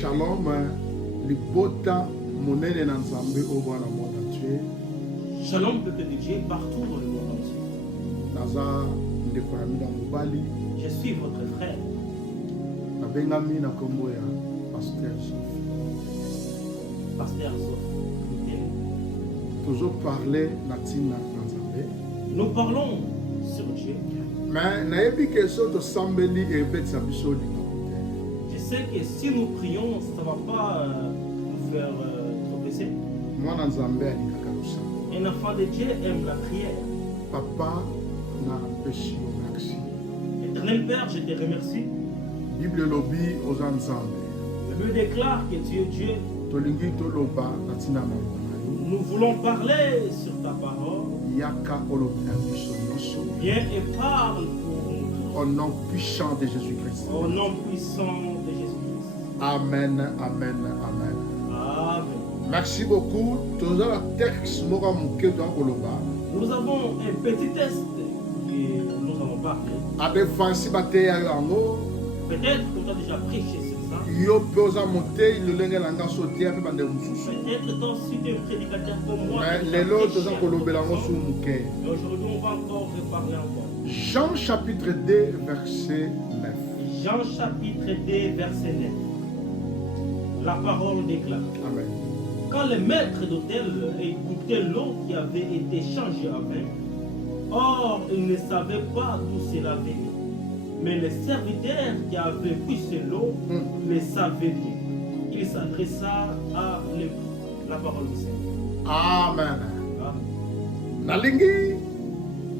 Shalom, libota monene na nzambe obo na monde entier. Shalom peuple de Dieu partout dans le monde entier. Naza ndeko na mina mobali. Je suis votre frère. Nabengami na kombo ya Pasteur Sof. Pasteur Sof. Toujours parler na tina na nzambe. Nous parlons sur Dieu. Mais nayebi ke so to sambeli e betsa biso linga. Je sais que si nous prions, ça ne va pas nous faire tropecer. Mwana nzambe alikaka lusa. Un enfant de Dieu aime la prière. Papa na peshi yo merci. Éternel Père, je te remercie. Bible lobi oza nzambe. La Bible déclare que tu es Dieu. Tolingi toloba na tina na yo. Nous voulons parler sur ta parole. Yaka olobina biso nyonso. Viens et parle pour nous. Au nom puissant de Jésus-Christ. Au nom puissant de Jésus-Christ. Amen, amen, amen. Amen. Merci beaucoup. Tous les textes mora muke dans koloba. Nous avons un petit test que nous allons parler. Avec Fancy Bateya yango. Peut-être que tu as déjà prêché sur ça. Yo posa monter le lenga langa sauter avec bande mususu. Peut-être toi aussi tu es prédicateur comme moi. Mais les lots tous en kolobela ngo su muke. Et aujourd'hui on va encore reparler encore. Jean chapitre 2 verset 9. Jean chapitre 2 verset 9. La parole déclare. Amen. Quand le maître d'hôtel écoutait l'eau qui avait été changée en vin, or il ne savait pas d'où cela venait. Mais le serviteur qui avait puisé l'eau le savait bien. Il s'adressa à l'époux. La parole du Seigneur. Amen. Amen. Nalingi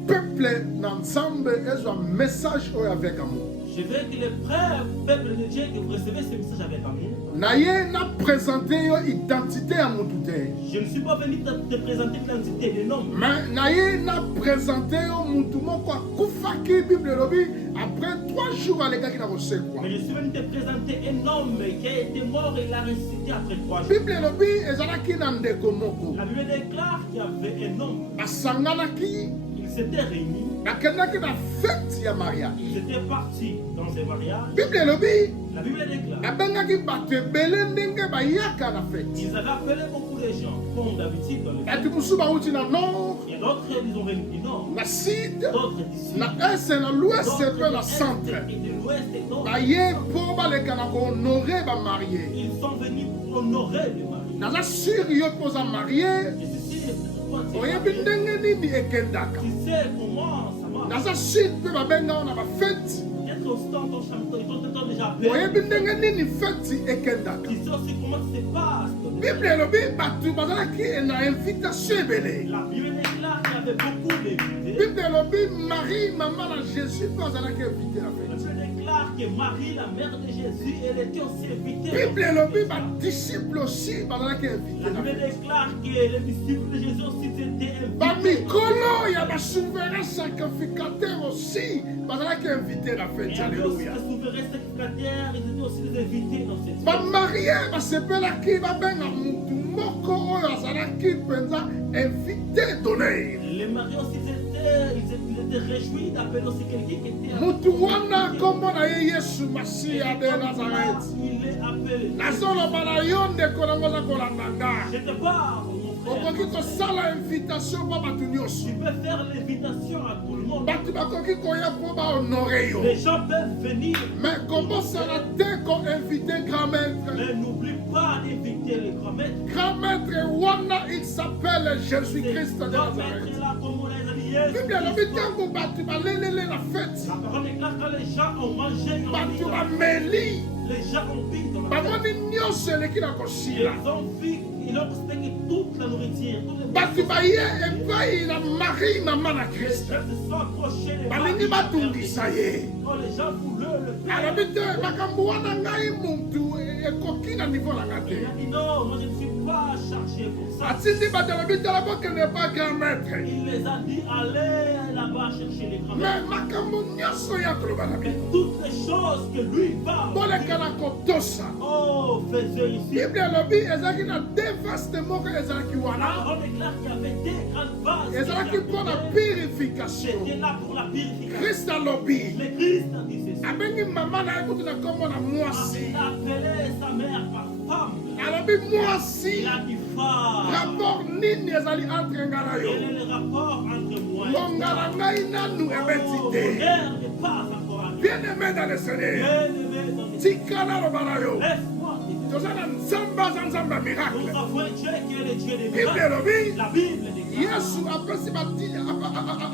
peuple n'ensemble est un message avec amour. Je veux que le frère, peuple de Dieu, que vous recevez ce message avec amour. Naye na présenter yo identité à mututé. Je ne suis pas venu te présenter l'identité des noms. Mais naye na présenter yo mutu moko kufaki Bible lobi après 3 jours alekaki na kosekwa. Mais je suis venu te présenter un homme qui a été mort et l'a ressuscité après 3 jours. Bible lobi ezalaki na ndeko moko. La Bible déclare qu'il y avait un homme. Asanganaki Ils s'étaient réunis. nakendaki na fête ya mariage. Ils étaient partis dans un mariage. Bible lobi La Bible déclare. abengaki bato ebele ndenge bayaka na fête. Ils avaient appelé beaucoup de gens, comme d'habitude dans le Bato mosusu bauti na nord, et d'autres, ils ont venu du nord. na sud, D'autres d'ici. na est, na l'ouest D'autres mpe na de centre. l'est et de l'ouest et d'autres. baye mpo baleka na kohonore bamarie. Ils sont venus pour honorer le mari. naza sur yo mpo oza marie. Je suis sûr que toi, tu es oyebi marié. ndenge nini ekendaka. Tu sais comment ça marche. naza sud mpe babengao na bafete. Peut-être aussi dans ton chameau, ils t'ont déjà appelé. oyebi ndenge nini fete ekendaka. Tu sais aussi comment ça se passe. bible elobi bato bazalaki na invitation ebele. La Bible déclare qu'il y avait beaucoup d'invités. bible elobi marie mama na jésus mpe azalaki invité na La fete. Bible déclare que Marie, la mère de Jésus, elle était aussi invitée. bible elobi badisciple aussi bazalaki invité La na Bible fete. déclare que les disciples de Jésus aussi étaient invités. bamikolo ya basouverain sacrificateur aussi bazalaki invité na Et fete. il y avait aussi Alléluia. des souverains sacrificateurs, ils étaient aussi des invités dans cette fête. bamarie basepelaki babenga mutu moko oyo azalaki mpenza invité d'honneur. Les mariés aussi, ils étaient réjouis d'appeler aussi quelqu'un qui était mutu wana nkombo na ye yesu masiya de nazareti. il est appelé. nazoloba na yo ndeko nango oza kolanda nga. Je te parle, mon frère. okoki kosala invitation mpo bato nyonso. Tu peux faire l'invitation à tout le monde. bato bakoki koya mpo bahonore yo. Les gens peuvent venir. mais kobosana te koinvite grand maître. Mais n'oublie pas d'inviter les grands maîtres. grand maître wana il s'appelle jésus christ de Ces grands nazareth. maîtres là, comme on les a dit hier. bible elobi ntango bato balelele na fete. La parole déclare quand les gens ont mangé, ils ont bato bu. bameli Les gens ont bu dans la bamoni nyonso eleki na kosila. Ils ont vu, ils ont constaté toute la nourriture, tous les bato baye epai na marie mama na les krist. gens se sont approchés. Les balingi batungisa ye. quand les gens voulaient le faire, alobi te makambo wana ngai muntu ekoki na niveau na nga il te. a dit non, moi je ne suis pas chargé pour ça. atindi bato alobi te alabokende pas grand maître. Il les a dit allez là-bas chercher les grands mais maîtres. makambo nyonso ya koloba na Mais bino toutes les choses que lui parle, boleka na kotosa. oh, faisait ici. bible elobi ezalaki na de vaste moko ezalaki La wana parole déclare qu'il y avait des grandes vases. ezalaki mpo na purification. C'était là pour la purification. krist alobi Le Christ a dit ceci. Abengi maman na écoute na kombo na mwasi. Il a appelé sa mère par femme. Alobi mwasi. Il a dit femme. Rapport nini ezali entre nga na yo. Quel est le rapport entre moi et toi? Longala ngai nanu ebeti Oh, te. l'air n'est pas encore arrivé. Bien-aimé dans le Seigneur. Bien-aimé dans le Seigneur. Tikala loba na yo. Laisse-moi te dire. Tozala nzambe aza nzambe ya miracle. Nous avons un Dieu qui est le Dieu des Bible miracles. elobi. La Bible déclare. Yesu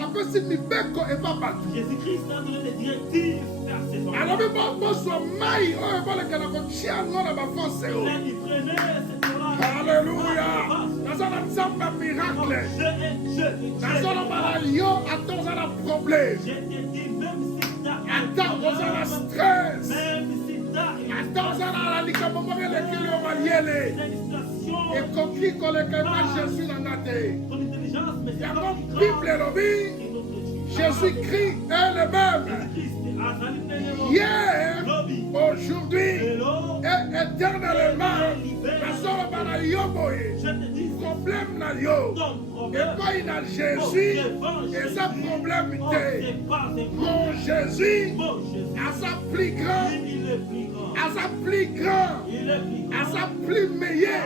apesi mibeko epa bato. Jésus-Christ a donné des directives à ses enfants. Alobi bozwa mai oyo ebolekela kotia yango na baforce Il oyo. a dit prenez cette eau-là. Alléluia. Naza na nzambe ya miracle. Nazoloba na yo ata oza na problème. Je te dis, même si t'as Ata oza na stress. même si t'as Ata oza na likambo moko elekeli yo mayele. une situation, Ekoki koleka epa Jésus na nga te. ton intelligence, mais c'est Yango pas plus Bible grand elobi. que notre Dieu. Jésus-Christ est le même. Jésus-Christ, azali ndenge moko. Hier, Lobi, aujourd'hui lelo, et éternellement. Nazoloba na yo boye. je te dis, Problème na yo. ton problème, Epai na Jésus. Eza problème oh, te. c'est pas un Mon Jésus. Mon Jésus, Asa plus grand. il est plus grand. Asa plus grand. Il est plus grand. Asa plus meilleur.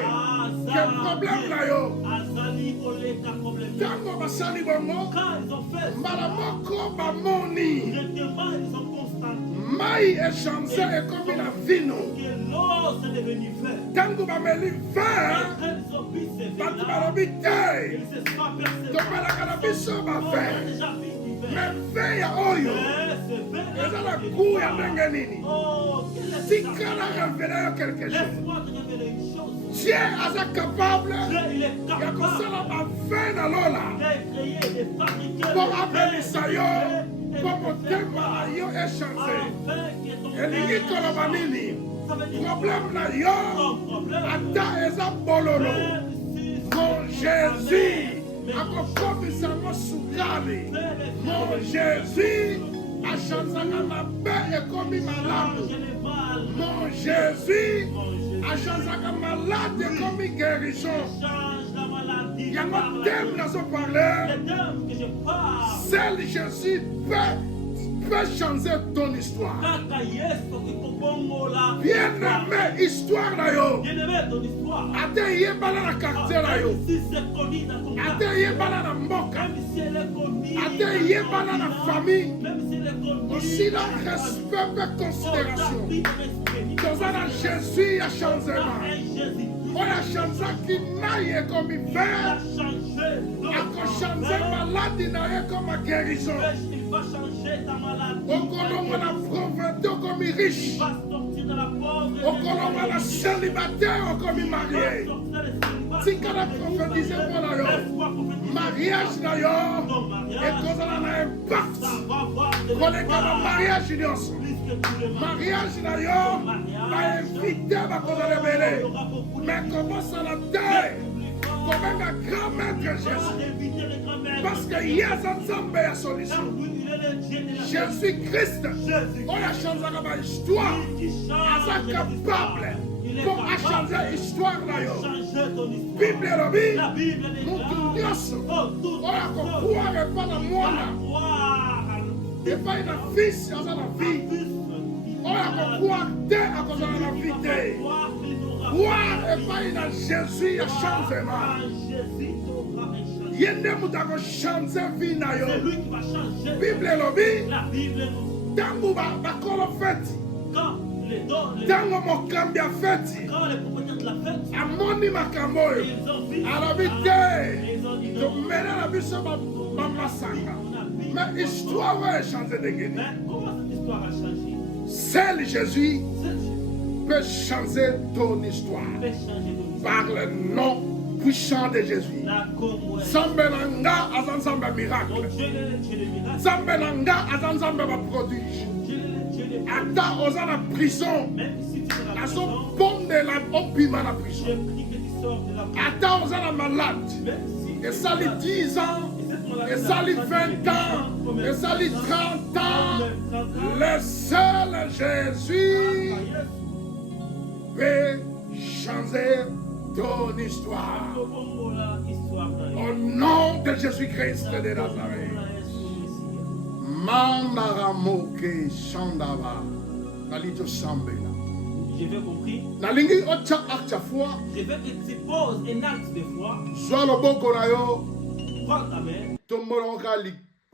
Que problème na yo. Azali oleka problème. Tango basali bongo. Quand ils ont fait Mbala moko bamoni. directement, ils ont constaté Mai echange ekomi na vino. que l'eau s'est devenue vert. Tango bameli vin. Quand ils ont bu ces Bato vins-là, balobi te. ils se sont aperçus. Topelaka na biso On a bavin. déjà bu du vin. Me vin ya oyo. Mais ce vin-là, Eza na c'est goût ya du vin. ndenge nini. Oh, quel est Tikala ça? révéler yo quelque chose. Laisse-moi te révéler une chose. Dieu aza capable Dieu, il est ya capable. kosala bavin na lola. Il a créé des fabricants Mpo de vin, apelisa yo. et Mpo de motema na yo echange. afin que ton Elingi vin koloba nini. ça veut dire Problème na yo. ton problème. Ata eza bololo. Même si Mon Jésus akokomisa yango sukali. Mon Jésus achanzaka mabe ekomi malamu. Mon Jésus achanzaka malade ekomi guérison. Change la maladie. Yango par la thème vie. nazo parler. Le thème que je parle. Seul Jésus peut changer ton histoire. Kaka Yesu kikobongola. Bien-aimé, histoire na yo. Bien-aimé, ton histoire. Ate yebana na quartier na yo. Même si c'est connu dans ton Ate quartier, yebana na mboka. même si elle est connue Ate dans ton yebana na village, famille. même si elle est connue Aussi dans la ta respect et famille, considération. oh, ta vie de respect. Toza na Jésus ya changement. Jésus. Oyo achanzaki nai ekomi Il vert. a changé notre Akochange vie. maladi na ye ekoma guérison. Il va changer ta maladie. Okolonga na pauvreté okomi riche. Il va sortir de la pauvreté. Okolonga na célibataire okomi Il va marié. sortir de célibat. Tika na prophétiser mpo na yo. Laisse-moi prophétiser. Mariage na yo Ton mariage, ekozala na impact ça va avoir de koleka na l'espoir. mariage nyonso. Plus que tous les Mariage na yo bainvite bakozala ebele. Mais kobosana te kobenga grand maître Jésus. Parce que ye aza nzambe ya solution. Jésus-Christ oyo achanzaka bahistoire aza capable mpo achange histoire na yo. Bible elobi motu nyonso oyo akokwara epa na mwana epai na fils aza na vie oyo akokwara te akozala na vie te. Croire epai na Jésus ya changement. Ye nde moto akochange vie na yo. C'est lui qui va changer. Bible elobi La Bible nous ntango bakolo feti quand les dons, ntango mokambi afeti quand les propriétaires de la fête, amoni makambo oyo ils ont vu alobi te ils ont dit non. tomela na biso bamasanga mais histoire oyo echange ndenge nini. Mais comment cette histoire a changé? Seul Jésus C'est peut changer ton histoire fait changer nos par le nom puissant de Jésus. La Congo. Nzambe na nga aza nzambe ya Donc miracle. Dieu est le Dieu des miracles. Nzambe na nga aza nzambe ya baprodige. Dieu est le Dieu des miracles. Ata oza na prison Même si tu es dans la prison, azobondela obima na je prison. prie que tu sors de la prison. Ata oza na malade Même si esali 10 ans, esali 20 ans, esali 30 ans, le seul Jésus peut changer ton histoire. Au nom de Jésus-Christ de Nazareth. Mandaramoke Shandava. Nalito Sambela. Je vais compris. Nalingi ocha akcha foi. Je veux que tu poses un acte de foi. Zwa loboko na yo. Prends ta main. Tombolonga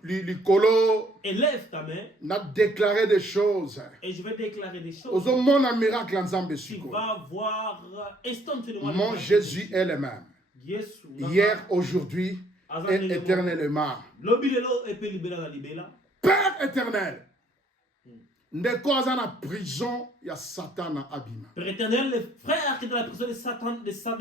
likolo. Élève ta main. Na déclarer des choses. Et je vais déclarer des choses. Ozo mona miracle nzambe Tu siko. vas voir instantanément. Mon Jésus est le même. Hier, aujourd'hui et éternellement. Père éternel. Ndeko aza na prison ya Satan na abima. Père éternel, le frère qui est dans la prison de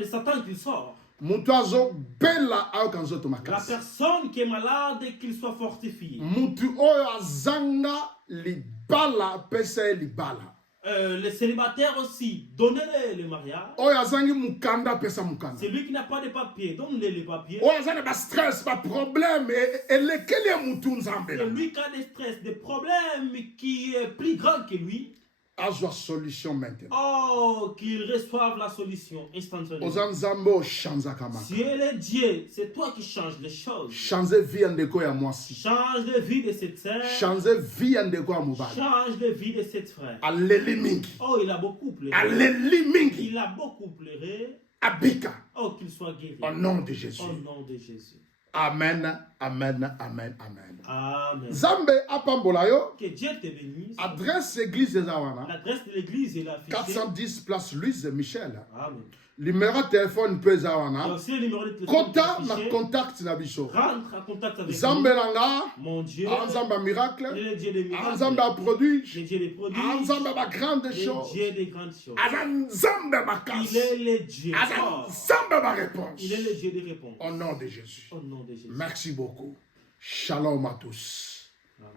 Satan qu'il sort. Mutu azo bela ayoka nzoto La makasi. personne qui est malade, qu'il soit fortifié. Mutu oyo azanga libala pesa ye libala. Les célibataires aussi, donnez-les le mariage. Oyo azangi mukanda pesa mukanda. Celui qui n'a pas de papier, donne-les les papiers. Oyo azana ba stress, ba problème elekeli ya mutu nzambe. Celui qui a des stress, des problèmes qui est plus grand que lui. Azwa solution maintenant. Oh, qu'il reçoive la solution instantanément. Oza nzambe o chanza kamaka. Si elle est Dieu, c'est toi qui changes les choses. Changer vie ya ndeko ya mwasi. Change de vie de cette sœur. Changer vie ya ndeko ya mobali. Change de vie de cette frère. Aleli mingi. Oh, il a beaucoup pleuré. Aleli mingi. Il a beaucoup pleuré. Abika. Oh, qu'il soit guéri. Au nom de Jésus. Au nom de Jésus. Amen, amen, amen, amen. Amen. Zambe apambola yo. Que Dieu te bénisse. Adresse église Zawana. L'adresse de l'église est affichée. 410 place Louise Michel. Amen. Numéro de téléphone peut Et Zawana. aussi le numéro de téléphone Kota est na affiché. contact na biso. Rentre en contact avec Zambe nous. langa. Mon Dieu. Anzamba miracle. Il est le Dieu des Anzamba miracles. prodige. Le Dieu des prodiges. Anzamba ba grande Le chose. Dieu des grandes choses. Azanzamba ba Il kas. est le Dieu fort. Azanzamba ba réponse. Il est le Dieu des réponses. Au nom de Jésus. Au nom de Jésus. Merci beaucoup. Shalom à tous. Amen.